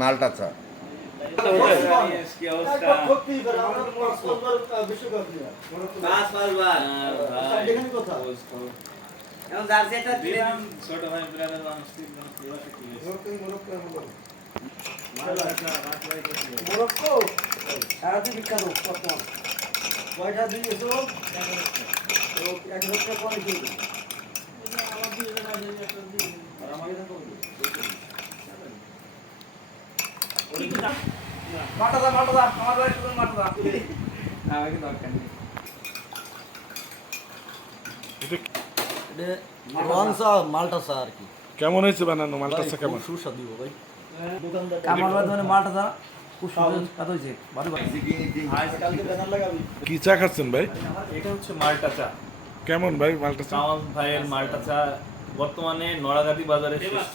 মালটা চা মালটা চা আর কি। কেমন হয়েছে বানানো মালটা চা? কেমন সুস্বাদু ভাই। মালটা খুব সুস্বাদু হয়েছে। কি চা খাচ্ছেন ভাই? এটা হচ্ছে মাল্টা চা। কেমন ভাই মালটা চা? কামাল ভাইয়ের মাল্টা চা বর্তমানে নড়াগাতি বাজারে শ্রেষ্ঠ।